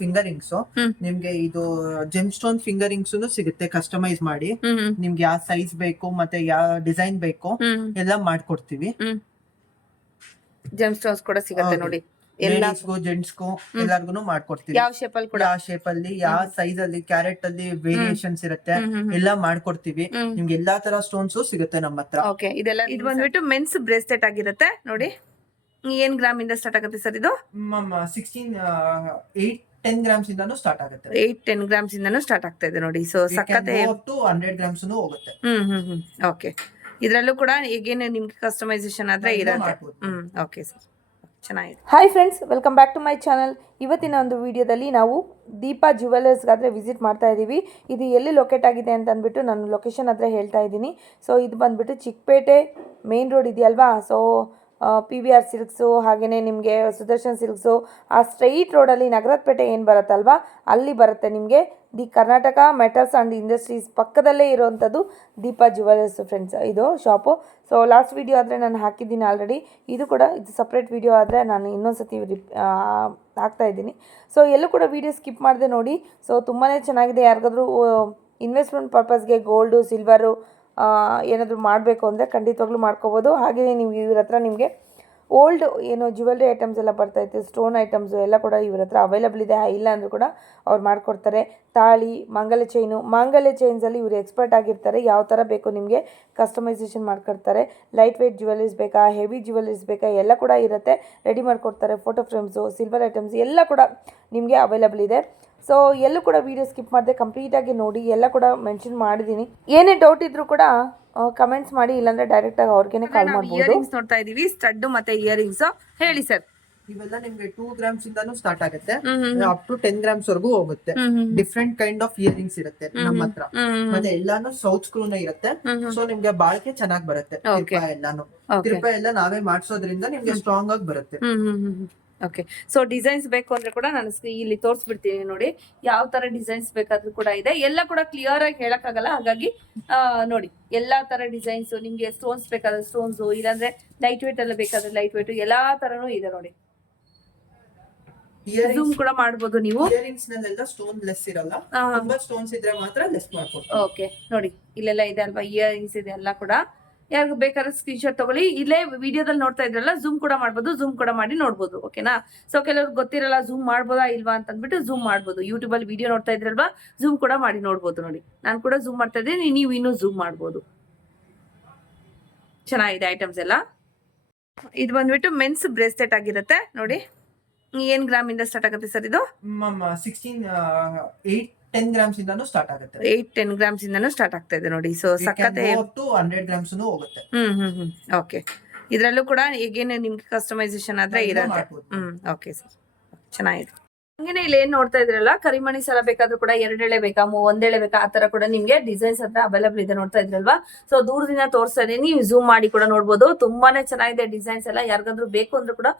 Finger rings ನಿಮ್ಗೆ ಇದು GeM stone finger rings ಸಿಗುತ್ತೆ ಕಸ್ಟಮೈಸ್ ಮಾಡಿ. ನಿಮ್ಗೆ ಯಾವ ಸೈಜ್ ಬೇಕು ಮತ್ತೆ ಯಾವ ಡಿಸೈನ್ ಬೇಕು ಎಲ್ಲ ಮಾಡ್ಕೊಡ್ತೀವಿ. ಜೆಮ್ ಸ್ಟೋನ್ಸ್ ಕೂಡ ಸಿಗುತ್ತೆ ನೋಡಿ. ಲೇಡೀಸ್ಗೂ ಜೆಂಟ್ಸ್ಗೂ ಎಲ್ಲಾರ್ಗು ಮಾಡ್ಕೊಡ್ತೀವಿ. ಯಾವ ಶೇಪ್ ಅಲ್ಲಿ ಯಾವ ಸೈಜ್ ಅಲ್ಲಿ ಕ್ಯಾರೆಟ್ ಅಲ್ಲಿ ವೇರಿಯೇಷನ್ಸ್ ಇರುತ್ತೆ ಎಲ್ಲ ಮಾಡ್ಕೊಡ್ತೀವಿ. ನಿಮ್ಗೆ ಎಲ್ಲಾ ತರ ಸ್ಟೋನ್ಸ್ ಸಿಗುತ್ತೆ ನಮ್ಮ ಹತ್ರ. ಓಕೆ, ಇದೆಲ್ಲ ಇದು ಬಂದ್ಬಿಟ್ಟು ಮೆನ್ಸ್ ಬ್ರೇಸ್ಲೆಟ್ ಆಗಿರುತ್ತೆ ನೋಡಿ. ಏನ್ ಗ್ರಾಮ್ ಇಂದ ಸ್ಟಾರ್ಟ್ ಆಗುತ್ತೆ ಸರ್ ಇದು? 10 ಗ್ರಾಮ್ಸ್ ಇಂದಾನು ಸ್ಟಾರ್ಟ್ ಆಗುತ್ತೆ. 8-10 ಗ್ರಾಮ್ಸ್ ಇಂದಾನು ಸ್ಟಾರ್ಟ್ ಆಗ್ತಾ ಇದೆ ನೋಡಿ. ಸೊ ಸಕ್ಕತ್ತೆ 100 ಗ್ರಾಮ್ಸ್ ಹೋಗುತ್ತೆ. ಓಕೆ, ಇದ್ರಲ್ಲೂ ಕೂಡ ಈಗೇನು ನಿಮ್ಗೆ ಕಸ್ಟಮೈಸೇಷನ್ ಆದ್ರೆ ಇರುತ್ತೆ. ಓಕೆ ಸರ್, ಚೆನ್ನಾಗಿದೆ. Hi friends, welcome back to my channel. ಇವತ್ತಿನ ಒಂದು ವಿಡಿಯೋದಲ್ಲಿ ನಾವು ದೀಪಾ ಜ್ಯುವೆಲರ್ಸ್ಗಾದರೆ ವಿಸಿಟ್ ಮಾಡ್ತಾ ಇದ್ದೀವಿ. ಇದು ಎಲ್ಲಿ ಲೊಕೇಟ್ ಆಗಿದೆ ಅಂತ ಅಂದ್ಬಿಟ್ಟು ನಾನು ಲೊಕೇಶನ್ ಹತ್ರ ಹೇಳ್ತಾ ಇದ್ದೀನಿ. ಸೊ ಇದು ಬಂದ್ಬಿಟ್ಟು ಚಿಕ್ಕಪೇಟೆ ಮೇನ್ ರೋಡ್ ಇದೆಯಲ್ವಾ. ಸೊ PVR ಸಿಲ್ಕ್ಸು ಹಾಗೆಯೇ ನಿಮಗೆ ಸುದರ್ಶನ್ ಸಿಲ್ಕ್ಸು ಆ ಸ್ಟ್ರೈಟ್ ರೋಡಲ್ಲಿ ನಗರದ ಪೇಟೆ ಏನು ಬರುತ್ತಲ್ವಾ ಅಲ್ಲಿ ಬರುತ್ತೆ ನಿಮಗೆ. The Karnataka metals and industries ಪಕ್ಕದಲ್ಲೇ ಇರೋವಂಥದ್ದು ದೀಪಾ ಜ್ಯುವೆಲರ್ಸ್ ಫ್ರೆಂಡ್ಸ್ ಇದು ಶಾಪು. ಸೊ ಲಾಸ್ಟ್ ವಿಡಿಯೋ ಆದರೆ ನಾನು ಹಾಕಿದ್ದೀನಿ ಆಲ್ರೆಡಿ. ಇದು ಕೂಡ ಇದು ಸಪ್ರೇಟ್ ವಿಡಿಯೋ ಆದರೆ ನಾನು ಇನ್ನೊಂದು ಸತಿ ಹಾಕ್ತಾಯಿದ್ದೀನಿ. ಸೊ ಎಲ್ಲೂ ಕೂಡ ವಿಡಿಯೋ ಸ್ಕಿಪ್ ಮಾಡಿದೆ ನೋಡಿ. ಸೊ ತುಂಬಾ ಚೆನ್ನಾಗಿದೆ. ಯಾರಿಗಾದ್ರೂ ಇನ್ವೆಸ್ಟ್ಮೆಂಟ್ ಪರ್ಪಸ್ಗೆ ಗೋಲ್ಡು ಸಿಲ್ವರು ಏನಾದರೂ ಮಾಡಬೇಕು ಅಂದರೆ ಖಂಡಿತವಾಗ್ಲೂ ಮಾಡ್ಕೋಬೋದು. ಹಾಗೆಯೇ ನೀವು ಇವ್ರ ಹತ್ರ ನಿಮಗೆ ಓಲ್ಡ್ ಏನು ಜ್ಯುವೆಲ್ರಿ ಐಟಮ್ಸ್ ಎಲ್ಲ ಬರ್ತಾಯಿತ್ತು, ಸ್ಟೋನ್ ಐಟಮ್ಸು ಎಲ್ಲ ಕೂಡ ಇವ್ರ ಹತ್ರ ಅವೈಲಬಲ್ ಇದೆ. ಇಲ್ಲ ಅಂದರೂ ಕೂಡ ಅವ್ರು ಮಾಡಿಕೊಡ್ತಾರೆ. ತಾಳಿ, ಮಾಂಗಲ್ಯ ಚೈನ್ಸಲ್ಲಿ ಇವರು ಎಕ್ಸ್ಪರ್ಟ್ ಆಗಿರ್ತಾರೆ. ಯಾವ ಥರ ಬೇಕು ನಿಮಗೆ ಕಸ್ಟಮೈಸೇಷನ್ ಮಾಡ್ಕೊಡ್ತಾರೆ. ಲೈಟ್ ವೆಯ್ಟ್ ಜ್ಯುವೆಲರೀಸ್ ಬೇಕಾ, ಹೆವಿ ಜ್ಯುವೆಲರೀಸ್ ಬೇಕಾ ಎಲ್ಲ ಕೂಡ ಇರುತ್ತೆ. ರೆಡಿ ಮಾಡಿಕೊಡ್ತಾರೆ. ಫೋಟೋ ಫ್ರೇಮ್ಸು, ಸಿಲ್ವರ್ ಐಟಮ್ಸ್ ಎಲ್ಲ ಕೂಡ ನಿಮಗೆ ಅವೈಲಬಲ್ ಇದೆ. ಸೊ ಎಲ್ಲೂ ಕೂಡ ವಿಡಿಯೋ ಸ್ಕಿಪ್ ಮಾಡಿದೆ ಕಂಪ್ಲೀಟಾಗಿ ನೋಡಿ. ಎಲ್ಲ ಕೂಡ ಮೆನ್ಷನ್ ಮಾಡಿದ್ದೀನಿ. ಏನೇ ಡೌಟ್ ಇದ್ರೂ ಕೂಡ ಕಮೆಂಟ್ಸ್ ಮಾಡಿ, ಇಲ್ಲಾಂದ್ರೆ ಡೈರೆಕ್ಟ್ ಆಗಿ ಅವ್ರಿಗೇನೆ ಕಾಲ್ ಮಾಡಬಹುದು. ಇಯರಿಂಗ್ಸ್ ನೋಡ್ತಾ ಇದೀವಿ, ಸ್ಟಡ್ ಮತ್ತೆ ಇಯರಿಂಗ್ಸ್. ಹೇಳಿ ಸರ್. ಇವೆಲ್ಲ ನಿಮ್ಗೆ 2 ಗ್ರಾಮ್ಸ್ ಇಂದಾನು ಸ್ಟಾರ್ಟ್ ಆಗುತ್ತೆ, ಅಪ್ ಟು 10 ಗ್ರಾಮ್ಸ್ ವರೆಗೂ ಹೋಗುತ್ತೆ. ಡಿಫ್ರೆಂಟ್ ಕೈಂಡ್ ಆಫ್ ಇಯರಿಂಗ್ಸ್ ಇರುತ್ತೆ ನಮ್ಮ ಹತ್ರ. ಮತ್ತೆ ಎಲ್ಲಾನು ಸೌತ್ ಸ್ಕ್ರೂನ ಇರುತ್ತೆ. ಸೊ ನಿಮ್ಗೆ ಬಾಳಿಕೆ ಚೆನ್ನಾಗಿ ಬರುತ್ತೆ. ತಿರುಪ ಎಲ್ಲ ನಾವೇ ಮಾಡ್ಸೋದ್ರಿಂದ ನಿಮ್ಗೆ ಸ್ಟ್ರಾಂಗ್ ಆಗಿ ಬರುತ್ತೆ. ಓಕೆ, ಸೊ ಡಿಸೈನ್ಸ್ ಬೇಕು ಅಂದ್ರೆ ಕೂಡ ನಾನು ಇಲ್ಲಿ ತೋರಿಸ್ಬಿಡ್ತೀನಿ ನೋಡಿ. ಯಾವ ತರ ಡಿಸೈನ್ಸ್ ಬೇಕಾದ್ರೂ ಕೂಡ ಇದೆ. ಎಲ್ಲ ಕೂಡ ಕ್ಲಿಯರ್ ಆಗಿ ಹೇಳಕ್ಕಾಗಲ್ಲ, ಹಾಗಾಗಿ ನೋಡಿ ಎಲ್ಲಾ ತರ ಡಿಸೈನ್ಸ್ ನಿಮ್ಗೆ. ಸ್ಟೋನ್ಸ್ ಬೇಕಾದ್ರೆ ಸ್ಟೋನ್ಸ್, ಇಲ್ಲಾಂದ್ರೆ ಲೈಟ್ ವೇಟ್ ಎಲ್ಲ ಬೇಕಾದ್ರೆ ಲೈಟ್ ವೇಟ್, ಎಲ್ಲಾ ತರನು ಇದೆ ನೋಡಿ. ಝೂಮ್ ಕೂಡ ಮಾಡಬಹುದು ನೀವು. ಇಯರಿಂಗ್ಸ್ ನಲ್ಲೆಲ್ಲ ಸ್ಟೋನ್ ಲೆಸ್ ಇರಲ್ಲ, ತುಂಬಾ ಸ್ಟೋನ್ಸ್ ಇದ್ರೆ ಮಾತ್ರ ಲೆಸ್ ಮಾಡ್ಕೊಡ್ತೀವಿ. ಓಕೆ ನೋಡಿ, ಇಲ್ಲೆಲ್ಲ ಇದೆ ಅಲ್ವಾ ಇಯರಿಂಗ್ಸ್ ಇದೆ ಎಲ್ಲ ಕೂಡ. ಯಾರಿಗೂ ಬೇಕಾದ್ರೆ ಸ್ಕ್ರೀನ್ ಶಾಟ್ ತಗೊಳ್ಳಿ. ಇಲ್ಲೇ ವಿಡಿಯೋದಲ್ಲಿ ನೋಡ್ತಾ ಇದ್ರಲ್ಲ, ಝೂಮ್ ಕೂಡ ಮಾಡ್ಬೋದು, ಝೂಮ್ ಕೂಡ ಮಾಡಿ ನೋಡ್ಬೋದು. ಓಕೆನಾ? ಸೊ ಕೆಲವ್ರಿಗೆ ಗೊತ್ತಿರಲ್ಲ ಝೂಮ್ ಮಾಡ್ಬೋದಾ ಇಲ್ವಾ ಅಂತ ಅಂದ್ಬಿಟ್ಟು ಝೂಮ್ ಮಾಡ್ಬೋದು. ಯೂಟ್ಯೂಬ್ ಅಲ್ಲಿ ವಿಡಿಯೋ ನೋಡ್ತಾ ಇದ್ರಲ್ವಾ, ಝೂಮ್ ಕೂಡ ಮಾಡಿ ನೋಡ್ಬೋದು ನೋಡಿ. ನಾನು ಕೂಡ ಝೂಮ್ ಮಾಡ್ತಾ ಇದ್ದೀನಿ, ನೀವು ಇನ್ನೂ ಝೂಮ್ ಮಾಡ್ಬೋದು. ಚೆನ್ನಾಗಿದೆ ಐಟಮ್ಸ್ ಎಲ್ಲ. ಇದು ಬಂದ್ಬಿಟ್ಟು ಮೆನ್ಸ್ ಬ್ರೇಸ್ಲೆಟ್ ಆಗಿರುತ್ತೆ ನೋಡಿ. ಏನ್ ಗ್ರಾಮ್ ಇಂದ ಸ್ಟಾರ್ಟ್ ಆಗುತ್ತೆ ಸರ್ ಇದು? 10 ಗ್ರಾಮ್ಸ್ ಇಂದಾನು ಸ್ಟಾರ್ಟ್ ಆಗುತ್ತೆ. 8-10 ಗ್ರಾಮ್ಸ್ ಇಂದಾನು ಸ್ಟಾರ್ಟ್ ಆಗ್ತಾ ಇದೆ ನೋಡಿ. ಸೊ ಸಕ್ಕತ್ತೆ 100 ಗ್ರಾಮ್ಸ್ ಹೋಗುತ್ತೆ. ಓಕೆ, ಇದ್ರಲ್ಲೂ ಕೂಡ ಈಗೇನು ನಿಮ್ಗೆ ಕಸ್ಟಮೈಸೇಷನ್ ಆದ್ರೆ ಇರುತ್ತೆ. ಓಕೆ ಸರ್, ಚೆನ್ನಾಗಿದೆ. ಹಂಗೇನೆ ಇಲ್ಲಿ ಏನ್ ನೋಡ್ತಾ ಇದ್ರಲ್ಲ, ಕರಿಮಣಿ ಸರ ಬೇಕಾದ್ರೂ ಕೂಡ 2 ಎಳೆ ಬೇಕಾ, 1 ಎಳೆ ಬೇಕಾ, ಆ ತರ ಕೂಡ ನಿಮ್ಗೆ ಡಿಸೈನ್ಸ್ ಹತ್ರ ಅವೈಲಬಲ್ ಇದೆ. ನೋಡ್ತಾ ಇದ್ರಲ್ವಾ. ಸೊ ದೂರದಿಂದ ತೋರಿಸ್ತಾ ಇದೀನಿ, ನೀವು ಝೂಮ್ ಮಾಡಿ ಕೂಡ ನೋಡ್ಬೋದು. ತುಂಬಾನೇ ಚೆನ್ನಾಗಿದೆ ಡಿಸೈನ್ಸ್ ಎಲ್ಲ. ಯಾರಿಗಾದ್ರೂ ಬೇಕು ಅಂದ್ರೂ ಕೂಡ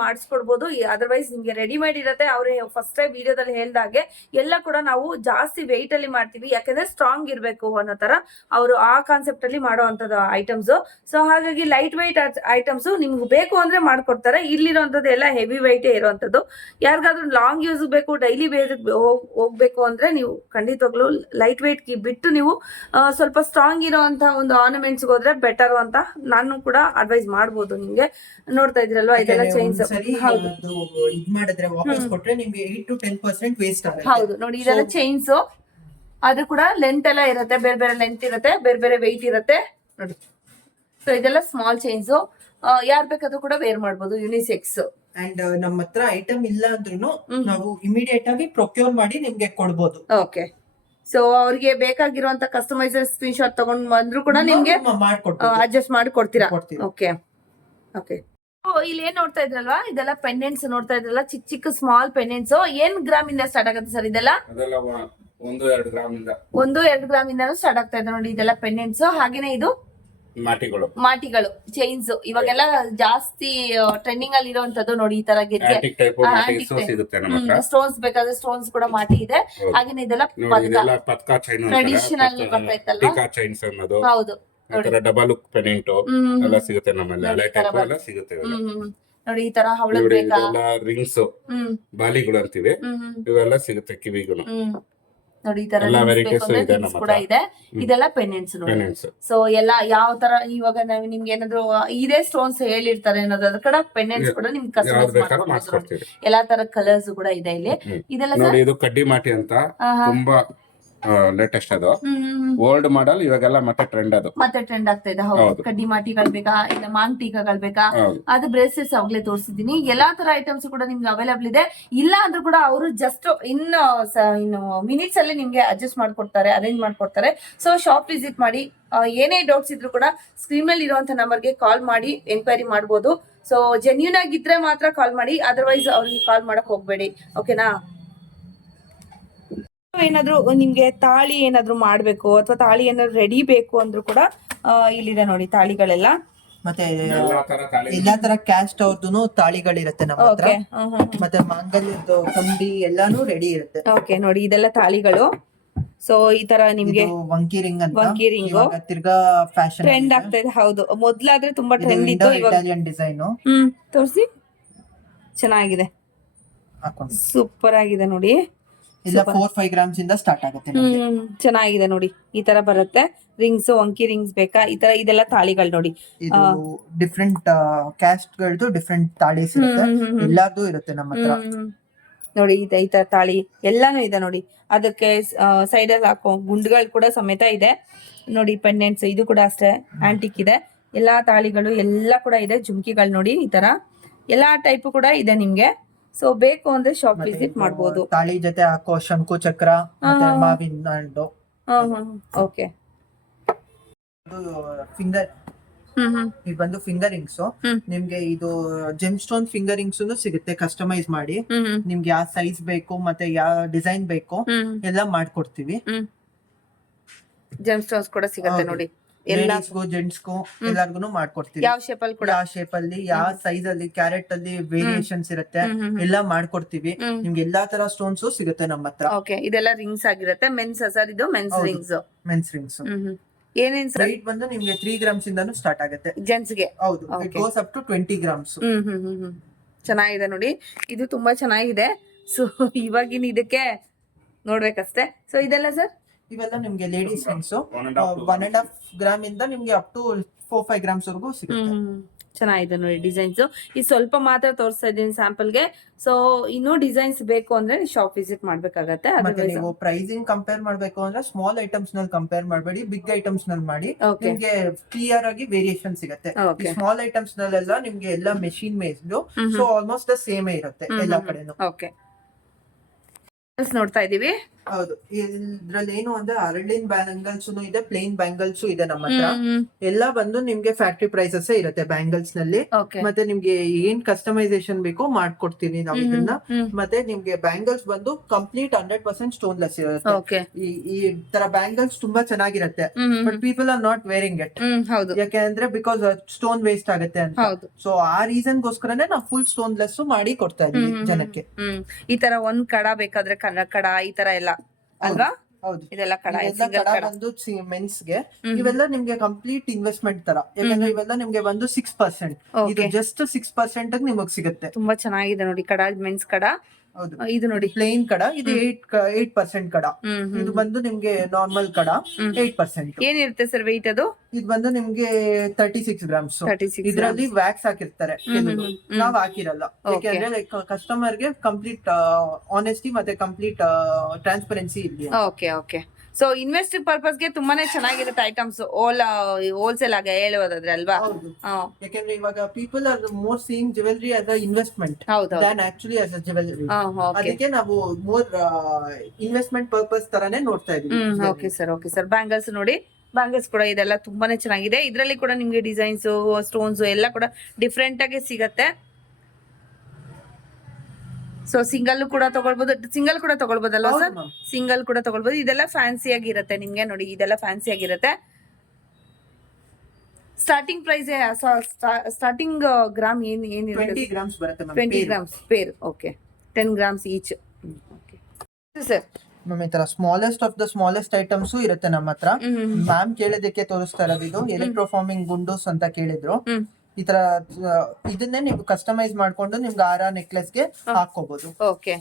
ಮಾಡಿಸ್ಕೊಡ್ಬೋದು. ಅದರ್ವೈಸ್ ನಿಮ್ಗೆ ರೆಡಿಮೇಡ್ ಇರುತ್ತೆ. ಅವ್ರು ಫಸ್ಟ್ ಟೈಮ್ ವಿಡಿಯೋದಲ್ಲಿ ಹೇಳ್ದಾಗೆ ಎಲ್ಲ ಕೂಡ ನಾವು ಜಾಸ್ತಿ ವೆಯ್ಟ್ ಅಲ್ಲಿ ಮಾಡ್ತೀವಿ, ಯಾಕಂದ್ರೆ ಸ್ಟ್ರಾಂಗ್ ಇರ್ಬೇಕು ಅನ್ನೋ ತರ ಅವರು ಆ ಕಾನ್ಸೆಪ್ಟ್ ಅಲ್ಲಿ ಮಾಡೋ ಅಂತದ್ದು ಐಟಮ್ಸ್. ಸೊ ಹಾಗಾಗಿ ಲೈಟ್ ವೆಯ್ಟ್ ಐಟಮ್ಸ್ ನಿಮ್ಗೆ ಬೇಕು ಅಂದ್ರೆ ಮಾಡ್ಕೊಡ್ತಾರೆ. ಇಲ್ಲಿರುವಂತದ್ದು ಎಲ್ಲ ಹೆವಿ ವೆಯ್ಟೇ ಇರುವಂತದ್ದು. ಯಾರಿಗಾದ್ರೂ ಲಾಂಗ್ ಯೂಸ್ ಬೇಕು, ಡೈಲಿ ವೇರ್ ಹೋಗ್ಬೇಕು ಅಂದ್ರೆ ನೀವು ಖಂಡಿತವಾಗ್ಲೂ ಲೈಟ್ ವೇಟ್ ಬಿಟ್ಟು ನೀವು ಸ್ವಲ್ಪ ಸ್ಟ್ರಾಂಗ್ ಇರೋಂತ ಒಂದು ಆರ್ನಮೆಂಟ್ಸ್ ಹೋದ್ರೆ ಬೆಟರ್ ಅಂತ ನಾನು ಕೂಡ ಅಡ್ವೈಸ್ ಮಾಡ್ಬೋದು ನಿಮ್ಗೆ. ನೋಡ್ತಾ ಇದ್ರಲ್ವಾ, ಇದೆಲ್ಲ ಚೈನ್ಸ್. ಹೌದು ನೋಡಿ, ಇದೆಲ್ಲ ಚೈನ್ಸ್. ಅದು ಕೂಡ ಲೆಂತ್ ಎಲ್ಲ ಇರುತ್ತೆ, ಬೇರೆ ಬೇರೆ ಲೆಂತ್ ಇರುತ್ತೆ, ಬೇರೆ ಬೇರೆ ವೆಯ್ಟ್ ಇರುತ್ತೆ ನೋಡಿ. ಸೊ ಇದೆಲ್ಲ ಸ್ಮಾಲ್ ಚೈನ್ಸ್. ಯಾರ್ ಬೇಕಾದ್ರೂ ಕೂಡ ವೇರ್ ಮಾಡ್ಬೋದು, ಯುನಿಸೆಕ್ಸ್. ಅಂಡ್ ನಮ್ಮ ಹತ್ರ ಐಟಮ್ ಇಲ್ಲ ಅಂದ್ರೂ ನಾವು ಇಮಿಡಿಯೇಟ್ ಆಗಿ ಪ್ರೊಕ್ಯೂರ್ ಮಾಡಿ ನಿಮ್ಗೆ ಕೊಡ್ಬೋದು. ಓಕೆ, ಸೊ ಅವ್ರಿಗೆ ಬೇಕಾಗಿರುವಂತ ಕಸ್ಟಮೈಸರ್ ಸ್ಕ್ರೀನ್ ಶಾಟ್ ತಗೊಂಡ್ ಬಂದ್ರು ಕೂಡ ನಿಮ್ಗೆ ಅಡ್ಜಸ್ಟ್ ಮಾಡಿ ಕೊಡ್ತೀರಾ. ಓಕೆ ಓಕೆ, ಇಲ್ಲಿ ಏನ್ ನೋಡ್ತಾ ಇದ್ರಲ್ವಾ, ಇದೆಲ್ಲ ಪೆಂಡೆಂಟ್ಸ್ ನೋಡ್ತಾ ಇದ್ರಲ್ಲ, ಚಿಕ್ಕ ಚಿಕ್ಕ ಸ್ಮಾಲ್ ಪೆಂಡೆಂಟ್ಸ್. ಏನ್ ಗ್ರಾಮ್ ಇಂದ ಸ್ಟಾರ್ಟ್ ಆಗುತ್ತೆ ಸರ್ ಇದೆಲ್ಲ? 1-2 ಗ್ರಾಮ್ ಇಂದ 1-2 ಗ್ರಾಮ್ ಇಂದ ಸ್ಟಾರ್ಟ್ ಆಗ್ತಾ ಇದೆ ನೋಡಿ. ಇದೆಲ್ಲ ಪೆಂಡೆಂಟ್ಸ್. ಹಾಗೇನೆ ಇದು ಮಾಟಿಗಳು ಚೈನ್ಸ್. ಇವಾಗೆಲ್ಲ ಜಾಸ್ತಿ ಟ್ರೆಂಡಿಂಗ್ ಅಲ್ಲಿ ಇರುವಂತದ್ದು ನೋಡಿ. ಈ ತರ ಗೆಜ್ಜೆ ಸ್ಟೋನ್ಸ್ ಬೇಕಾದ್ರೆ ಸ್ಟೋನ್ಸ್ ಕೂಡ ಮಾಟಿ ಇದೆ. ಹಾಗೇನೆ ಇದೆಲ್ಲ ಟ್ರೆಡಿಷನಲ್ ಬರ್ತಾ ಇತ್ತಲ್ವಾ. ಹೌದು, ಡಬಲ್ ಪೆನೆಂಟ್ ಎಲ್ಲ ಸಿಗುತ್ತೆ ನಮ್ಮಲ್ಲಿ. ನೋಡಿ ಈ ತರ ಹವಳದ್ ನೋಡಿ ಬೇಕಾ? ಇದೆಲ್ಲ ರಿಂಗ್ಸ್ ಹ್ಮ್ ಬಾಲಿಗಳು ಅಂತೀವಿ, ಹ್ಮ್ ಇವೆಲ್ಲ ಸಿಗುತ್ತೆ ಕಿವಿಗೂ. ನೋಡಿ ಈ ತರ ಎಲ್ಲಾ rings varieties ಬೇಕು ಅಂದ್ರೆ ಇದೆ rings ನಮ್ಮ ಕೂಡ ಹತ್ರ. ಇದೆ. ಇದೆಲ್ಲ ಪೆಂಡೆಂಟ್ಸ್ ನೋಡಿ. ಪೆಂಡೆಂಟ್ಸ್ ಸೊ ಎಲ್ಲ ಯಾವ ತರ ಇವಾಗ ನಿಮ್ಗೆ ಏನಾದ್ರು ಇದೇ ಸ್ಟೋನ್ಸ್ ಹೇಳಿರ್ತಾರೆ ಅನ್ನೋದು ಅದ್ರ ಕಡೆ ಪೆಂಡೆಂಟ್ಸ್ ಕೂಡ ನಿಮ್ಗೆ ಯಾವ್ದು ಕಸ್ಟಮೈಸ್ ಬೇಕಾದ್ರೂ ಮಾಡ್ಕೊಡ್ಬೋದು. ಮಾಡಿಸ್ಕೊಡ್ತೀವಿ. ಎಲ್ಲಾ ತರ ಕಲರ್ಸ್ ಕೂಡ ಇದೆ ಇಲ್ಲಿ. ಇದೆಲ್ಲ ನೋಡಿ ಇದು ಕಡ್ಡಿ ಮಾಟಿ ಅಂತ ತುಂಬಾ ಲೇಟೆಸ್ಟ್ ಅದು, ಓಲ್ಡ್ ಮಾಡೆಲ್, ಇವಾಗೆಲ್ಲ ಮತ್ತೆ ಟ್ರೆಂಡ್ ಅದು. ಮತ್ತೆ ಟ್ರೆಂಡ್ ಆಗ್ತಾ ಇದೆ. ಹೌದು, ಕಡ್ಡಿ ಮಾಟಿಗಳು ಬೇಕಾ, ಇಲ್ಲ ಮಾಂಗ್ ಟೀಕಾಗಳು ಬೇಕಾ, ಹೌದು. ಅದು ಬ್ರೇಸಸ್ ಆಗ್ಲೇ ತೋರಿಸಿದೀನಿ. ಎಲ್ಲಾ ತರ ಐಟಮ್ಸ್ ಕೂಡ ನಿಮ್ಗೆ ಅವೈಲೇಬಲ್ ಇದೆ. ಇಲ್ಲ ಅಂದ್ರೂ ಕೂಡ ಅವರು ಜಸ್ಟ್ ಇನ್ನು ಮಿನಿಟ್ಸ್ ಅಲ್ಲಿ ನಿಮ್ಗೆ ಅಡ್ಜಸ್ಟ್ ಮಾಡ್ಕೊಡ್ತಾರೆ, ಅರೇಂಜ್ ಮಾಡ್ಕೊಡ್ತಾರೆ. ಸೊ ಶಾಪ್ ವಿಸಿಟ್ ಮಾಡಿ. ಏನೇ ಡೌಟ್ಸ್ ಇದ್ರು ಕೂಡ ಸ್ಕ್ರೀನ್ ಮೇಲೆ ಇರುವಂತ ನಂಬರ್ಗೆ ಕಾಲ್ ಮಾಡಿ ಎಂಕ್ವೈರಿ ಮಾಡ್ಬೋದು. ಸೊ ಜೆನ್ಯೂನ್ ಆಗಿದ್ರೆ ಮಾತ್ರ ಕಾಲ್ ಮಾಡಿ, ಅದರ್ವೈಸ್ ಅವ್ರಿಗೆ ಕಾಲ್ ಮಾಡಕ್ ಹೋಗ್ಬೇಡಿ. ಓಕೆನಾ? ಏನಾದ್ರು ನಿಮ್ಗೆ ತಾಳಿ ಏನಾದ್ರು ಮಾಡ್ಬೇಕು ಅಥವಾ ತಾಳಿ ಏನಾದ್ರು ರೆಡಿ ಬೇಕು ಅಂದ್ರೂ ಕೂಡ ಇಲ್ಲಿದೆ ನೋಡಿ ತಾಳಿಗಳೆಲ್ಲ. ಮತ್ತೆ ಎಲ್ಲಾ ತರ ತಾಳಿ ಎಲ್ಲಾ ತರ ಕ್ಯಾಸ್ಟ್ ಅವ್ರದ್ದು ತಾಳಿಗಳಿರುತ್ತೆ ನಮ್ಮ ಹತ್ರ. ಓಕೆ ಮತ್ತೆ ಮಾಂಗಲ್ಯದ್ದು ಕಂಬಿ ಎಲ್ಲಾನು ರೆಡಿ ಇರುತ್ತೆ. ಓಕೆ ನೋಡಿ ಇದೆಲ್ಲ ತಾಳಿಗಳು. ಸೊ ಈ ತರ ನಿಮ್ಗೆ ಇದು ವಂಕಿ ರಿಂಗ್ ಅಂತ ವಂಕಿ ರಿಂಗು ಇವಾಗ ತಿರ್ಗಾ ಫ್ಯಾಷನ್ ಟ್ರೆಂಡ್ ಆಗ್ತಾ ಇದೆ. ಹೌದು, ಮೊದ್ಲಾದ್ರೆ ತುಂಬಾ ಟ್ರೆಂಡ್ ಇತ್ತು. ಇವಾಗ ಇಟಾಲಿಯನ್ ಡಿಸೈನ್ ತೋರಿಸಿ, ಚೆನ್ನಾಗಿದೆ, ಹಾಕೊಂಡು ಸೂಪರ್ ಆಗಿದೆ ನೋಡಿ. ಇಲ್ಲ 4-5 ಗ್ರಾಮ್ಸ್ ಇಂದ ಸ್ಟಾರ್ಟ್ ಆಗುತ್ತೆ ನಿಮ್ಗೆ. ಚೆನ್ನಾಗಿದೆ ನೋಡಿ. ಈ ತರ ಬರುತ್ತೆ ರಿಂಗ್ಸ್, ವಂಕಿ ರಿಂಗ್ಸ್ ಬೇಕಾ, ಈ ತರ ಇದೆಲ್ಲ ತಾಳಿಗಳು ನೋಡಿ. ಇದು ಡಿಫ್ರೆಂಟ್ ಕ್ಯಾಸ್ಟ್ ಗಳದ್ದು ಡಿಫ್ರೆಂಟ್ ತಾಳೀಸ್ ಇರುತ್ತೆ, ಎಲ್ಲಾರ್ದು ಇರುತ್ತೆ ನಮ್ಮ ಹತ್ರ. ನೋಡಿ ಈ ತರ ತಾಳಿ ಎಲ್ಲಾನು ಇದೆ ನೋಡಿ. ಅದಕ್ಕೆ ಸೈಡ್ ಅಲ್ಲಿ ಹಾಕೋ ಗುಂಡುಗಳು ಕೂಡ ಸಮೇತ ಇದೆ ನೋಡಿ. ಪೆಂಡೆಂಟ್ಸ್ ಇದು ಕೂಡ ಅಷ್ಟೇ ಆಂಟಿಕ್ ಇದೆ. ಎಲ್ಲಾ ತಾಳಿಗಳು ಎಲ್ಲ ಕೂಡ ಇದೆ. ಜುಮ್ಕಿಗಳು ನೋಡಿ, ಈ ತರ ಎಲ್ಲಾ ಟೈಪ್ ಕೂಡ ಇದೆ ನಿಮ್ಗೆ. ಸೊ ಬೇಕು ಅಂದ್ರೆ ಶಾಪ್ ವಿಸಿಟ್ ಮಾಡ್ಬೋದು. ತಾಳಿ ಜೊತೆ ಹಾಕೋ ಶಂಕು ಚಕ್ರ ಮತ್ತೆ ಮಾವಿನ ಹಣ್ಣು. ಓಕೆ, ಫಿಂಗರ್ ಇದು ಬಂದು ಫಿಂಗರಿಂಗ್ಸ್. ನಿಮ್ಗೆ ಇದು ಜೆಮ್ ಸ್ಟೋನ್ ಫಿಂಗರಿಂಗ್ಸ್ ಸಿಗುತ್ತೆ ಕಸ್ಟಮೈಸ್ ಮಾಡಿ. ನಿಮ್ಗೆ ಯಾವ ಸೈಜ್ ಬೇಕು ಮತ್ತೆ ಯಾವ ಡಿಸೈನ್ ಬೇಕು ಎಲ್ಲ ಮಾಡ್ಕೊಡ್ತೀವಿ. ಜೆಮ್ ಸ್ಟೋನ್ಸ್ ಕೂಡ ಸಿಗುತ್ತೆ ನೋಡಿ. ಲೇಡೀಸ್ಗೂ ಜೆಂಟ್ಸ್ಗೂ ಎಲ್ಲಾರ್ಗು ಮಾಡ್ಕೊಡ್ತೀವಿ. ಯಾವ ಶೇಪ್ ಅಲ್ಲಿ ಕೂಡ, ಯಾವ ಶೇಪ್ ಅಲ್ಲಿ, ಯಾವ ಸೈಜ್ ಅಲ್ಲಿ, ಕ್ಯಾರೆಟ್ ಅಲ್ಲಿ ವೇರಿಯೇಷನ್ಸ್ ಇರುತ್ತೆ, ಎಲ್ಲ ಮಾಡ್ಕೊಡ್ತೀವಿ. ನಿಮ್ಗೆ ಎಲ್ಲಾ ತರ ಸ್ಟೋನ್ಸ್ ಸಿಗುತ್ತೆ ನಮ್ಮ ಹತ್ರ. ಓಕೆ, ಇದೆಲ್ಲ ರಿಂಗ್ಸ್ ಆಗಿರುತ್ತೆ. ಮೆನ್ಸ್ ಸರ್, ಇದು ಮೆನ್ಸ್ ರಿಂಗ್ಸ್. ಮೆನ್ಸ್ ರಿಂಗ್ಸ್ ಏನೇನ್ ಸರ್? ರೇಟ್ ಬಂದು ನಿಮ್ಗೆ 3 ಗ್ರಾಮ್ಸ್ ಇಂದಾನು ಸ್ಟಾರ್ಟ್ ಆಗುತ್ತೆ. ಜೆಂಟ್ಸ್ ಗೆ ಹೌದು, it goes up to 20 grams. ಚೆನ್ನಾಗಿದೆ ನೋಡಿ, ಇದು ತುಂಬಾ ಚೆನ್ನಾಗಿದೆ. ಸೊ ಇವಾಗಿನ ಇದಕ್ಕೆ ನೋಡ್ಬೇಕಷ್ಟೇ. ಸೊ ಇದೆಲ್ಲ ಸರ್, ಇವೆಲ್ಲ ನಿಮ್ಗೆ ಲೇಡೀಸ್ ರಿಂಗ್ಸ್ 1.5 ಗ್ರಾಮ್ ಇಂದ ನಿಮ್ಗೆ ಅಪ್ ಟು 4-5 ಗ್ರಾಮ್ಸ್ ವರೆಗೂ ಸಿಗುತ್ತೆ. ಚೆನ್ನಾಗಿದೆ ನೋಡಿ ಡಿಸೈನ್ಸ್. ಇದು ಸ್ವಲ್ಪ ಮಾತ್ರ ತೋರಿಸ್ತಾ ಇದ್ದೀನಿ ಸ್ಯಾಂಪಲ್ಗೆ. ಸೊ ಇನ್ನೂ ಡಿಸೈನ್ಸ್ ಬೇಕು ಅಂದ್ರೆ ಶಾಪ್ ವಿಸಿಟ್ ಮಾಡ್ಬೇಕಾಗತ್ತೆ. ಮತ್ತೆ ನೀವು ಪ್ರೈಸಿಂಗ್ ಕಂಪೇರ್ ಮಾಡ್ಬೇಕು ಅಂದ್ರೆ ಸ್ಮಾಲ್ ಐಟಮ್ಸ್ ನಲ್ಲಿ ಕಂಪೇರ್ ಮಾಡಬೇಡಿ, ಬಿಗ್ ಐಟಮ್ಸ್ ನಲ್ಲಿ ಮಾಡಿ. ನಿಮ್ಗೆ ಕ್ಲಿಯರ್ ಆಗಿ ವೇರಿಯೇಷನ್ ಸಿಗುತ್ತೆ. ಸ್ಮಾಲ್ ಐಟಮ್ಸ್ ನಲ್ಲೆಲ್ಲ ನಿಮ್ಗೆ ಎಲ್ಲ machine made, so almost the same ಇರುತ್ತೆ ಎಲ್ಲಾ ಕಡೆನೂ. ಓಕೆ, ನೋಡ್ತಾ ಇದೀವಿ. ಹೌದು, ಇದ್ರಲ್ಲಿ ಏನು ಅಂದ್ರೆ ಅರಳಿನ ಬ್ಯಾಂಗಲ್ಸ್ ಇದೆ, ಪ್ಲೇನ್ ಬ್ಯಾಂಗಲ್ಸ್ ಇದೆ ನಮ್ಮ ಹತ್ರ. ಎಲ್ಲ ಬಂದು ನಿಮ್ಗೆ ಫ್ಯಾಕ್ಟ್ರಿ ಪ್ರೈಸಸ್ ಇರುತ್ತೆ ಬ್ಯಾಂಗಲ್ಸ್ ನಲ್ಲಿ. ಮತ್ತೆ ನಿಮ್ಗೆ ಏನ್ ಕಸ್ಟಮೈಸೇಷನ್ ಬೇಕೋ ಮಾಡ್ಕೊಡ್ತೀವಿ ನಾವು ಇದನ್ನ. ಮತ್ತೆ ನಿಮ್ಗೆ ಬ್ಯಾಂಗಲ್ಸ್ ಬಂದು ಕಂಪ್ಲೀಟ್ 100% ಸ್ಟೋನ್ಲೆಸ್ ಇರುತ್ತೆ. ಈ ತರ ಬ್ಯಾಂಗಲ್ಸ್ ತುಂಬಾ ಚೆನ್ನಾಗಿರುತ್ತೆ, but people are not varying it. ಯಾಕೆಂದ್ರೆ ಬಿಕಾಸ್ ಸ್ಟೋನ್ ವೇಸ್ಟ್ ಆಗುತ್ತೆ ಅಂತ. ಸೊ ಆ ರೀಸನ್ ಗೋಸ್ಕರನೇ ನಾವು ಫುಲ್ ಸ್ಟೋನ್ಲೆಸ್ ಮಾಡಿ ಕೊಡ್ತಾ ಇದೀವಿ ಜನಕ್ಕೆ. ಈ ತರ ಒಂದ್ ಕಡ ಬೇಕಾದ್ರೆ ಕಡ ಈ ತರ ಎಲ್ಲ ಅಲ್ವಾ? ಹೌದು, ಇದೆಲ್ಲ ಕಡ ಬಂದು ಮೆನ್ಸ್ ಗೆ ಇವೆಲ್ಲ ನಿಮ್ಗೆ ಕಂಪ್ಲೀಟ್ ಇನ್ವೆಸ್ಟ್ಮೆಂಟ್ ತರ. ಯಾಕಂದ್ರೆ ಇವೆಲ್ಲ ನಿಮ್ಗೆ ಬಂದು 6%, ಇದು ಜಸ್ಟ್ 6% ನಿಮಗ್ ಸಿಗುತ್ತೆ. ತುಂಬಾ ಚೆನ್ನಾಗಿದೆ ನೋಡಿ ಕಡ, ಮೆನ್ಸ್ ಕಡ. ಹೌದು, ಇದು ನೋಡಿ ಪ್ಲೇನ್ ಕಡ, ಇದು 8% ಕಡ. ಇದು ಬಂದು ನಿಮ್ಗೆ ನಾರ್ಮಲ್ ಕಡ 8%. ಏನಿರುತ್ತೆ ಸರ್ ವೆಯ್ಟ್ ಅದು? ಇದು ಬಂದು ನಿಮ್ಗೆ 36 ಗ್ರಾಮ್ಸ್. ಇದ್ರಲ್ಲಿ ವ್ಯಾಕ್ಸ್ ಹಾಕಿರ್ತಾರೆ, ನಾವ್ ಹಾಕಿರಲ್ಲ. ಯಾಕೆಂದ್ರೆ ಲೈಕ್ ಕಸ್ಟಮರ್ ಗೆ ಕಂಪ್ಲೀಟ್ ಆನೆಸ್ಟಿ ಮತ್ತೆ ಕಂಪ್ಲೀಟ್ ಟ್ರಾನ್ಸ್ಪರೆನ್ಸಿ ಇಲ್ಲಿ. Okay okay. So invest purpose ಗೆ ತುಂಬಾನೇ ಚೆನ್ನಾಗಿರುತ್ತೆ ಐಟಮ್ಸ್, ಹೋಲ್ಸೇಲ್ ಆಗಿ ಹೇಳುವುದಾದ್ರೆ ಅಲ್ವಾ? ಯಾಕೆಂದ್ರೆ ಇವಾಗ people are more seeing jewellery as a investment than actually as a jewellery. ಅದಕ್ಕೆ ನಾವು ಮೋರ್ ಇನ್ವೆಸ್ಟ್ಮೆಂಟ್ ಪರ್ಪಸ್ ತರಾನೇ ನೋಡ್ತಾ ಇದೀವಿ. Okay sir, okay sir. Bangles ನೋಡಿ, ಬ್ಯಾಂಗಲ್ಸ್ ಕೂಡ ಇದೆಲ್ಲ ತುಂಬಾನೇ ಚೆನ್ನಾಗಿದೆ. ಇದರಲ್ಲಿ ಕೂಡ ನಿಮ್ಗೆ ಡಿಸೈನ್ಸ್, ಸ್ಟೋನ್ಸ್ ಎಲ್ಲ ಕೂಡ ಡಿಫ್ರೆಂಟ್ ಆಗಿ ಸಿಗತ್ತೆ. ಸೊ ಸಿಂಗಲ್ ಕೂಡ ತಗೊಳ್ಬಹುದು, ಸಿಂಗಲ್ ಕೂಡ ತಗೊಳ್ಬಹುದಲ್ವಾ ಸರ್? ಸಿಂಗಲ್ ಕೂಡ ತಗೊಳ್ಬಹುದು. ಇದೆಲ್ಲ ಫ್ಯಾನ್ಸಿ ಆಗಿರುತ್ತೆ ನಿಮ್ಗೆ ನೋಡಿ, ಇದೆಲ್ಲ ಫ್ಯಾನ್ಸಿ ಆಗಿರುತ್ತೆ. ಸ್ಟಾರ್ಟಿಂಗ್ ಪ್ರೈಸ್, ಸ್ಟಾರ್ಟಿಂಗ್ ಗ್ರಾಮ್ ಏನಿರುತ್ತೆ? 20 ಗ್ರಾಮ್ಸ್ ಬರುತ್ತೆ. 20 grams pair. Okay, 10 grams each. Sir ma'am, ಈ ತರ smallest of the smallest items ಇರುತ್ತೆ ನಮ್ಮ ಹತ್ರ. ಮ್ಯಾಮ್ ಕೇಳಿದಕ್ಕೆ ತೋರಿಸ್ತಾ ಇರೋದು ಇದು ಎಲೆಕ್ಟ್ರೋಫಾರ್ಮಿಂಗ್ ಗುಂಡೂಸ್ ಅಂತ ಕೇಳಿದ್ರು. ಈ ತರ ಇದನ್ನೇ ನೀವು ಕಸ್ಟಮೈಸ್ ಮಾಡ್ಕೊಂಡು ನಿಮ್ಗೆ ಹಾರ ನೆಕ್ಲೆಸ್ ಗೆ ಹಾಕೋಬಹುದು. ಓಕೆ,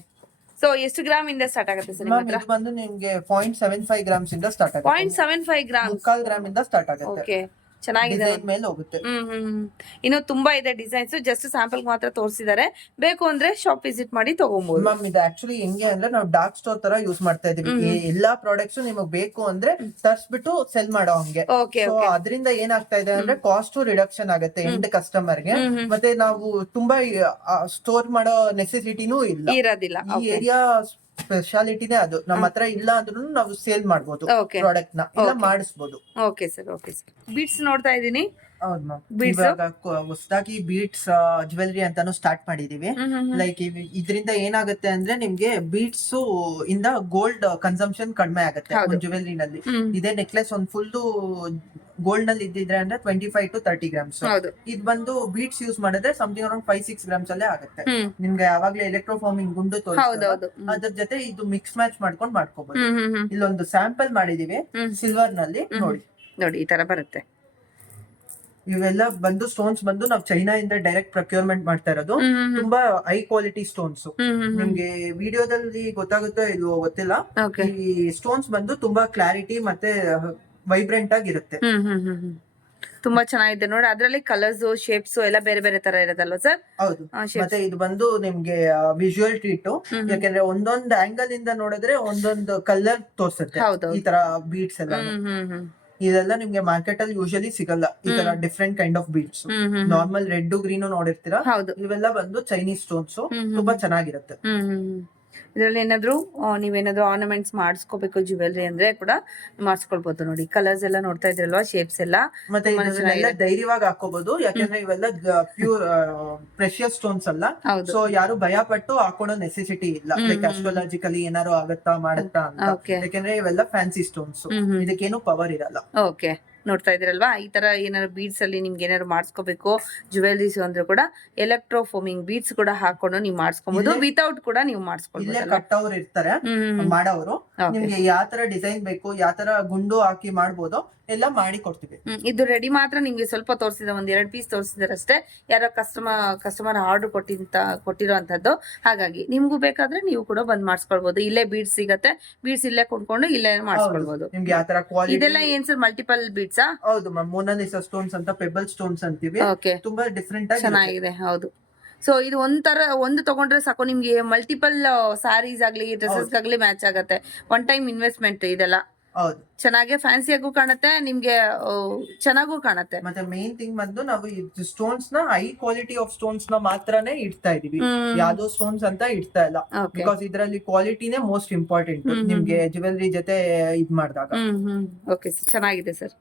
ಸೊ ಎಷ್ಟು ಗ್ರಾಮ್ ಇಂದ ಸ್ಟಾರ್ಟ್ ಆಗುತ್ತೆ ಸರ್? ಮ್ಯಾಮ್ ಇದು ಬಂದು ನಿಮ್ಗೆ 0.75 ಗ್ರಾಮ್ಸ್ ಇಂದ ಸ್ಟಾರ್ಟ್ ಆಗುತ್ತೆ. 0.75 ಗ್ರಾಮ್, 1/4 ಗ್ರಾಮ್ ಇಂದ ಸ್ಟಾರ್ಟ್ ಆಗುತ್ತೆ. ಓಕೆ, ಚೆನ್ನಾಗಿದೆ. ಡಿಸೈನ್ ಮೇಲೆ ಹೋಗುತ್ತೆ. ಇನ್ನು ತುಂಬಾ ಇದೆ ಡಿಸೈನ್ಸ್, ಜಸ್ಟ್ ಸ್ಯಾಂಪಲ್ ಮಾತ್ರ ತೋರಿಸಿದ್ದಾರೆ. ಬೇಕು ಅಂದ್ರೆ ಶಾಪ್ ವಿಸಿಟ್ ಮಾಡಿ ತಗೊಬಹುದು. ಮ್ಯಾಮ್ ಇದು ಆಕ್ಚುಲಿ ಹೆಂಗೆ ಅಂದ್ರೆ ನಾವು ಡಾರ್ಕ್ ಸ್ಟೋರ್ ತರ ಯೂಸ್ ಮಾಡ್ತಾ ಇದೀವಿ. ಎಲ್ಲಾ ಪ್ರಾಡಕ್ಟ್ಸ್ ನಿಮಗೆ ಬೇಕು ಅಂದ್ರೆ ತರ್ಸ್ಬಿಟ್ಟು ಸೆಲ್ ಮಾಡೋ ಹಂಗೆ. ಓಕೆ, ಸೊ ಅದರಿಂದ ಏನಾಗ್ತಾ ಇದೆ ಅಂದ್ರೆ ಕಾಸ್ಟ್ ರಿಡಕ್ಷನ್ ಆಗುತ್ತೆ ಎಂಡ್ ಕಸ್ಟಮರ್ ಗೆ. ಮತ್ತೆ ನಾವು ತುಂಬಾ ಸ್ಟೋರ್ ಮಾಡೋ ನೆಸೆಸಿಟಿನೂ ಇಲ್ಲ, ಇರೋದಿಲ್ಲ. ಈ ಏರಿಯಾ ಸ್ಪೆಷಾಲಿಟಿನೇ ಅದು. ನಮ್ಮ ಹತ್ರ ಇಲ್ಲ ಅಂದ್ರೂ ನಾವು ಸೇಲ್ ಮಾಡಬಹುದು Okay. ಪ್ರಾಡಕ್ಟ್ ನ, ಇಲ್ಲ ಮಾಡಿಸಬಹುದು. Okay sir, okay sir. Beads ನೋಡ್ತಾ ಇದೀನಿ. ಹೌದು ಮ್ಯಾಮ್, Beads? ಇವಾಗ ಹೊಸದಾಗಿ ಬೀಟ್ಸ್ ಜ್ಯುವೆಲ್ರಿ ಅಂತಾನು ಸ್ಟಾರ್ಟ್ ಮಾಡಿದೀವಿ. ಲೈಕ್ ಇದರಿಂದ ಏನಾಗುತ್ತೆ ಅಂದ್ರೆ ನಿಮ್ಗೆ ಬೀಟ್ಸ್ ಇಂದ ಗೋಲ್ಡ್ ಕನ್ಸಂಪ್ಷನ್ ಕಡಿಮೆ ಆಗುತ್ತೆ ಒಂದು ಜ್ಯುವೆಲ್ರಿ ನಲ್ಲಿ. ಇದೇ ನೆಕ್ಲೆಸ್ ಒಂದ್ ಫುಲ್ ಗೋಲ್ಡ್ ನಲ್ಲಿ ಇದ್ದಿದ್ರೆ ಅಂದ್ರೆ 25 to 30 ಗ್ರಾಮ್ಸ್. ಹೌದು. ಇದು ಬಂದು ಬೀಟ್ಸ್ ಯೂಸ್ ಮಾಡಿದ್ರೆ ಸಮಥಿಂಗ್ ಅರೌಂಡ್ 5-6 ಗ್ರಾಮ್ಸ್ ಅಲ್ಲೇ ಆಗುತ್ತೆ. ನಿಮ್ಗೆ ಯಾವಾಗ್ಲೇ ಎಲೆಕ್ಟ್ರೋಫಾರ್ಮಿಂಗ್ ಗುಂಡು ತೋರಿಸ್ತಾರೆ, ಹೌದೌದು. ಅದ್ರ ಜೊತೆ ಇದು ಮಿಕ್ಸ್ ಮ್ಯಾಚ್ ಮಾಡ್ಕೊಂಡು ಮಾಡ್ಕೋಬಹುದು. ಇಲ್ಲೊಂದು ಸ್ಯಾಂಪಲ್ ಮಾಡಿದೀವಿ ಸಿಲ್ವರ್ ನಲ್ಲಿ, ನೋಡಿ ನೋಡಿ ಈ ತರ ಬರುತ್ತೆ. ಇವೆಲ್ಲ ಬಂದು ಸ್ಟೋನ್ಸ್ ಬಂದು ನಾವು ಚೈನಾ ಇಂದ ಡೈರೆಕ್ಟ್ ಪ್ರೊಕ್ಯೂರ್ಮೆಂಟ್ ಮಾಡ್ತಾ ಇರೋದು. ತುಂಬಾ ಹೈ ಕ್ವಾಲಿಟಿ ಸ್ಟೋನ್ಸ್. ನಿಮ್ಗೆ ವಿಡಿಯೋದಲ್ಲಿ ಗೊತ್ತಾಗುತ್ತೋ ಇಲ್ವೋ ಗೊತ್ತಿಲ್ಲ, ಓಕೆ. ಈ ಸ್ಟೋನ್ಸ್ ಬಂದು ತುಂಬಾ ಕ್ಲಾರಿಟಿ ಮತ್ತೆ ವೈಬ್ರೆಂಟ್ ಆಗಿರುತ್ತೆ. ತುಂಬಾ ಚೆನ್ನಾಗಿದೆ ನೋಡಿ. ಅದ್ರಲ್ಲಿ ಕಲರ್ಸ್, ಶೇಪ್ಸ್ ಎಲ್ಲ ಬೇರೆ ಬೇರೆ ತರ ಇರೋದಲ್ವಾ ಸರ್? ಹೌದು. ಮತ್ತೆ ಇದು ಬಂದು ನಿಮ್ಗೆ ವಿಜುವಲ್ ಟ್ರೀಟ್, ಯಾಕಂದ್ರೆ ಒಂದೊಂದ್ ಆಂಗಲ್ ಇಂದ ನೋಡಿದ್ರೆ ಒಂದೊಂದು ಕಲರ್ ತೋರ್ಸುತ್ತೆ. ಈ ತರ ಬೀಡ್ಸ್ ಎಲ್ಲ ಇದೆಲ್ಲ ನಿಮ್ಗೆ ಮಾರ್ಕೆಟ್ ಅಲ್ಲಿ ಯೂಶಲಿ ಸಿಗಲ್ಲ. ಈ ತರ different kind of beads. Normal red green ನೋಡಿರ್ತೀರಾ, ಇವೆಲ್ಲ ಬಂದು ಚೈನೀಸ್ ಸ್ಟೋನ್ಸ್, ತುಂಬಾ ಚೆನ್ನಾಗಿರುತ್ತೆ. ಇದ್ರಲ್ಲಿ ಏನಾದ್ರು ನೀವೇನಾದ್ರು ಆರ್ನಮೆಂಟ್ಸ್ ಮಾಡಿಸ್ಕೋಬೇಕು ಜ್ಯುವೆಲ್ರಿ ಅಂದ್ರೆ ಕೂಡ ಮಾಡಿಸ್ಕೊಳ್ಬಹುದು. ನೋಡಿ ಕಲರ್ಸ್ ಎಲ್ಲ ನೋಡ್ತಾ ಇದ್ರಲ್ವಾ, ಶೇಪ್ಸ್ ಎಲ್ಲ. ಮತ್ತೆ ಇದನ್ನೆಲ್ಲ ಧೈರ್ಯವಾಗಿ ಹಾಕೋಬಹುದು, ಯಾಕಂದ್ರೆ ಇವೆಲ್ಲ ಪ್ಯೂರ್ ಪ್ರೆಷಿಯಸ್ ಸ್ಟೋನ್ಸ್ ಅಲ್ಲ. ಸೊ ಯಾರು ಭಯ ಪಟ್ಟು ಹಾಕೊಳ್ಳೋ ನೆಸೆಸಿಟಿ ಇಲ್ಲ. ಲೈಕ್ ಆಸ್ಟ್ರಾಲಜಿಕಲಿ ಏನಾರು ಆಗತ್ತಾ ಮಾಡತ್ತಾ ಅಂತ, ಯಾಕಂದ್ರೆ ಇವೆಲ್ಲ ಫ್ಯಾನ್ಸಿ ಸ್ಟೋನ್ಸ್, ಇದಕ್ಕೇನು ಪವರ್ ಇರಲ್ಲ. ಓಕೆ, ನೋಡ್ತಾ ಇದ್ರಲ್ವಾ, ಈ ತರ ಏನಾದ್ರು ಬೀಡ್ಸ್ ಅಲ್ಲಿ ನಿಮ್ಗೆ ಏನಾದ್ರು ಮಾಡಿಸ್ಕೋಬೇಕು ಜ್ಯುವೆಲ್ರೀಸ್ ಅಂದ್ರೆ ಕೂಡ ಎಲೆಕ್ಟ್ರೋಫೋಮಿಂಗ್ ಬೀಡ್ಸ್ ಕೂಡ ಹಾಕೊಂಡು ನೀವು ಮಾಡಿಸ್ಕೊಬಹುದು. ವಿತೌಟ್ ಕೂಡ ನೀವು ಮಾಡಿಸ್ಕೊಬಹುದು. ಕಟ್ಟವ್ರು ಇರ್ತಾರೆ ಮಾಡೋರು, ನಿಮ್ಗೆ ಯಾವ ತರ ಡಿಸೈನ್ ಬೇಕು, ಯಾವ ತರ ಗುಂಡು ಹಾಕಿ ಮಾಡ್ಬೋದು ಎಲ್ಲ ಮಾಡಿ ಕೊಡ್ತೀವಿ. ಇದು ರೆಡಿ ಮಾತ್ರ ನಿಮ್ಗೆ ಸ್ವಲ್ಪ ತೋರಿಸಿದ, ಒಂದ್ 2 ಪೀಸ್ ತೋರಿಸಿದಾರಷ್ಟೇ. ಯಾರೋ ಕಸ್ಟಮರ್ ಆರ್ಡರ್ ಕೊಟ್ಟಿರೋಂಥದ್ದು. ಹಾಗಾಗಿ ನಿಮ್ಗೂ ಬೇಕಾದ್ರೆ ನೀವು ಕೂಡ ಬಂದ್ ಮಾಡಿಸ್ಕೊಳ್ಬಹುದು. ಇಲ್ಲೇ ಬೀಡ್ಸ್ ಸಿಗತ್ತೆ, ಬೀಡ್ಸ್ ಇಲ್ಲೇ ಕೊಂಡ್ಕೊಂಡು ಇಲ್ಲೇ ಮಾಡಿಸ್ಕೊಳ್ಬಹುದು. ನಿಮ್ಗೆ ಯಾವ ತರ ಕ್ವಾಲಿಟಿ. ಇದೆಲ್ಲ ಏನ್ ಸರ್, ಮಲ್ಟಿಪಲ್ ಬೀಡ್ಸ್? ಹೌದು ಮ್ಯಾಮ್, ಮೊನಾಲಿಸಾ ಸ್ಟೋನ್ಸ್ ಅಂತ, ಪೆಬಲ್ ಸ್ಟೋನ್ಸ್ ಅಂತೀವಿ. ತುಂಬಾ ಡಿಫ್ರೆಂಟ್ ಆಗಿ ಚೆನ್ನಾಗಿದೆ. ಹೌದು. ಸೊ ಇದು ಒಂದು ತಗೊಂಡ್ರೆ ಸಾಕು, ನಿಮ್ಗೆ ಮಲ್ಟಿಪಲ್ ಸ್ಯಾರೀಸ್ ಆಗ್ಲಿ ಡ್ರೆಸ್ಸಸ್ ಆಗ್ಲಿ ಮ್ಯಾಚ್ ಆಗತ್ತೆ. ಒನ್ ಟೈಮ್ ಇನ್ವೆಸ್ಟ್ಮೆಂಟ್ ಇದೆಲ್ಲ. ಹೌದು. ಚೆನ್ನಾಗಿ ಫ್ಯಾನ್ಸಿಯಾಗೂ ಕಾಣುತ್ತೆ, ನಿಮ್ಗೆ ಚೆನ್ನಾಗೂ ಕಾಣುತ್ತೆ. ಮತ್ತೆ ಮೇನ್ ಥಿಂಗ್ ಬಂದು ನಾವು ಸ್ಟೋನ್ಸ್ ನ ಹೈ ಕ್ವಾಲಿಟಿ ಆಫ್ ಸ್ಟೋನ್ಸ್ ನ ಮಾತ್ರನೇ ಇಡ್ತಾ ಇದೀವಿ, ಯಾವ್ದೋ ಸ್ಟೋನ್ಸ್ ಅಂತ ಇಡ್ತಾ ಇಲ್ಲ. ಬಿಕಾಸ್ ಇದ್ರಲ್ಲಿ ಕ್ವಾಲಿಟಿನೇ ಮೋಸ್ಟ್ ಇಂಪಾರ್ಟೆಂಟ್ ನಿಮ್ಗೆ ಜ್ಯುವೆಲ್ರಿ ಜೊತೆ ಇದ್ ಮಾಡಿದಾಗ. ಓಕೆ, ಚೆನ್ನಾಗಿದೆ ಸರ್.